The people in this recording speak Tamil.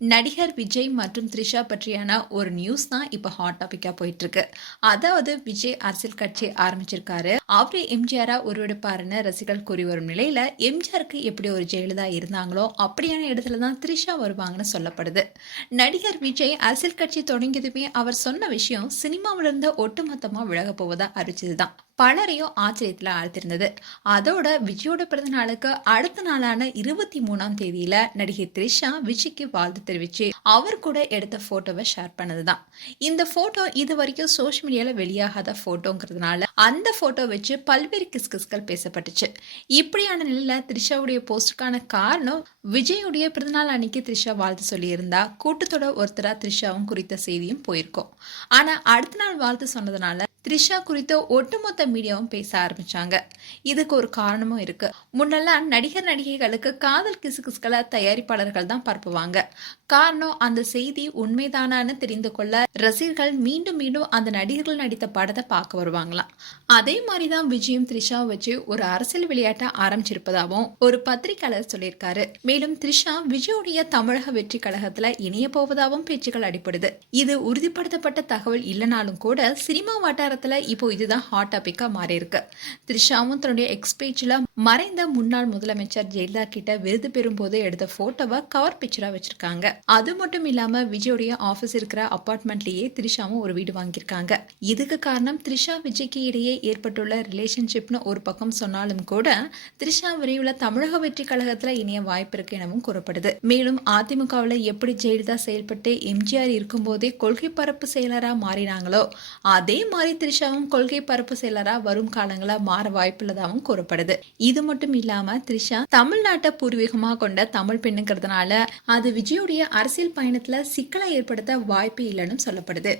நடிகர் விஜய் மற்றும் த்ரிஷா பற்றியான ஒரு நியூஸ் தான் இப்போ ஹாட் டாபிக்காக போயிட்டு இருக்கு அதாவது விஜய் அரசியல் கட்சி ஆரம்பிச்சிருக்காரு. அவரு எம்ஜிஆரா உருவெடுப்பாருன்னு ரசிகர்கள் கூறி வரும் நிலையில எம்ஜிஆருக்கு எப்படி ஒரு ஜெயலலிதா இருந்தாங்களோ அப்படியான இடத்துல தான் த்ரிஷா வருவாங்கன்னு சொல்லப்படுது. நடிகர் விஜய் அரசியல் கட்சி தொடங்கியதுமே அவர் சொன்ன விஷயம் சினிமாவிலிருந்து ஒட்டுமொத்தமாக விலக போவதா அறிவிச்சதுதான் பலரையும் ஆச்சரியத்தில் ஆழ்த்திருந்தது அதோட விஜயோட பிறந்த நாளுக்கு அடுத்த நாளான இருபத்தி மூணாம் தேதியில நடிகை த்ரிஷா விஜய்க்கு வாழ்த்து தெரிவிச்சு அவர் கூட எடுத்த போட்டோவை ஷேர் பண்ணதுதான். இந்த போட்டோ இது வரைக்கும் சோஷியல் மீடியால வெளியாகாத போட்டோங்கிறதுனால அந்த போட்டோ வச்சு பல்வேறு கிஸ்கிஸ்கள் பேசப்பட்டுச்சு. இப்படியான நிலையில த்ரிஷாவுடைய போஸ்டுக்கான காரணம் விஜயுடைய பிறந்தநாள் அன்னைக்கு த்ரிஷா வாழ்த்து சொல்லியிருந்தா கூட்டத்தோட ஒருத்தரா த்ரிஷாவும் குறித்த செய்தியும் போயிருக்கோம். ஆனா அடுத்த நாள் வாழ்த்து சொன்னதுனால த்ரிஷா குறித்த ஒட்டுமொத்த மீடியாவும் பேச ஆரம்பிச்சாங்க. இதுக்கு ஒரு காரணமும் இருக்கு. முன்னெல்லாம் நடிகர் நடிகைகளுக்கு காதல் கிசு கிசுகிசுகளை தயாரிப்பாளர்கள் தான் பரப்புவாங்க. காரணம் அந்த செய்தி உண்மைதானான்னு தெரிந்து கொள்ள ரசிகர்கள் மீண்டும் மீண்டும் அந்த நடிகர்கள் நடித்த படத்தை பார்க்க வருவாங்களாம். அதே மாதிரி தான் விஜயும் த்ரிஷா வச்சு ஒரு அரசியல் விளையாட்டை ஆரம்பிச்சிருப்பதாகவும் ஒரு பத்திரிகையாளர் சொல்லியிருக்காரு. மேலும் த்ரிஷா விஜயுடைய தமிழக வெற்றி கழகத்துல இணைய போவதாகவும் பேச்சுக்கள் அடிப்படுது இது உறுதிப்படுத்தப்பட்ட தகவல் இல்லைனாலும் கூட சினிமா காலத்தில் இப்போ இதுதான் ஹாட் டாபிக்கா மாறி இருக்கு த்ரிஷாவும் தன்னுடைய எக்ஸ்பேஜில் மறைந்த முன்னாள் முதலமைச்சர் ஜெயலலிதா கிட்ட விருது பெறும் போது எடுத்த போட்டோவை கவர் பிக்சராக வச்சிருக்காங்க. அது மட்டும் இல்லாம விஜயோடைய ஆபீஸ் இருக்கிற அபார்ட்மெண்ட்லயே த்ரிஷாவும் ஒரு வீடு வாங்கியிருக்காங்க. இதுக்கு காரணம் த்ரிஷா விஜய்க்கு இடையே ஏற்பட்டுள்ள ரிலேஷன்ஷிப்னு ஒரு பக்கம் சொன்னாலும் கூட த்ரிஷா விரைவில் தமிழக வெற்றி கழகத்தில் இணைய வாய்ப்பு இருக்கு எனவும் கூறப்படுது. மேலும் அதிமுகவில் எப்படி ஜெயலலிதா செயல்பட்டு எம்ஜிஆர் இருக்கும்போதே கொள்கை பரப்பு செயலரா மாறினாங்களோ அதே மாதிரி த்ரிஷாவும் கொள்கை பரப்பு செயலரா வரும் காலங்களா மாற வாய்ப்புள்ளதாகவும் கூறப்படுது. இது மட்டும் இல்லாம த்ரிஷா தமிழ்நாட்டை பூர்வீகமா கொண்ட தமிழ் பெண்ணுங்கிறதுனால அது விஜயுடைய அரசியல் பயணத்துல சிக்கலை ஏற்படுத்த வாய்ப்பு இல்லைன்னு சொல்லப்படுது.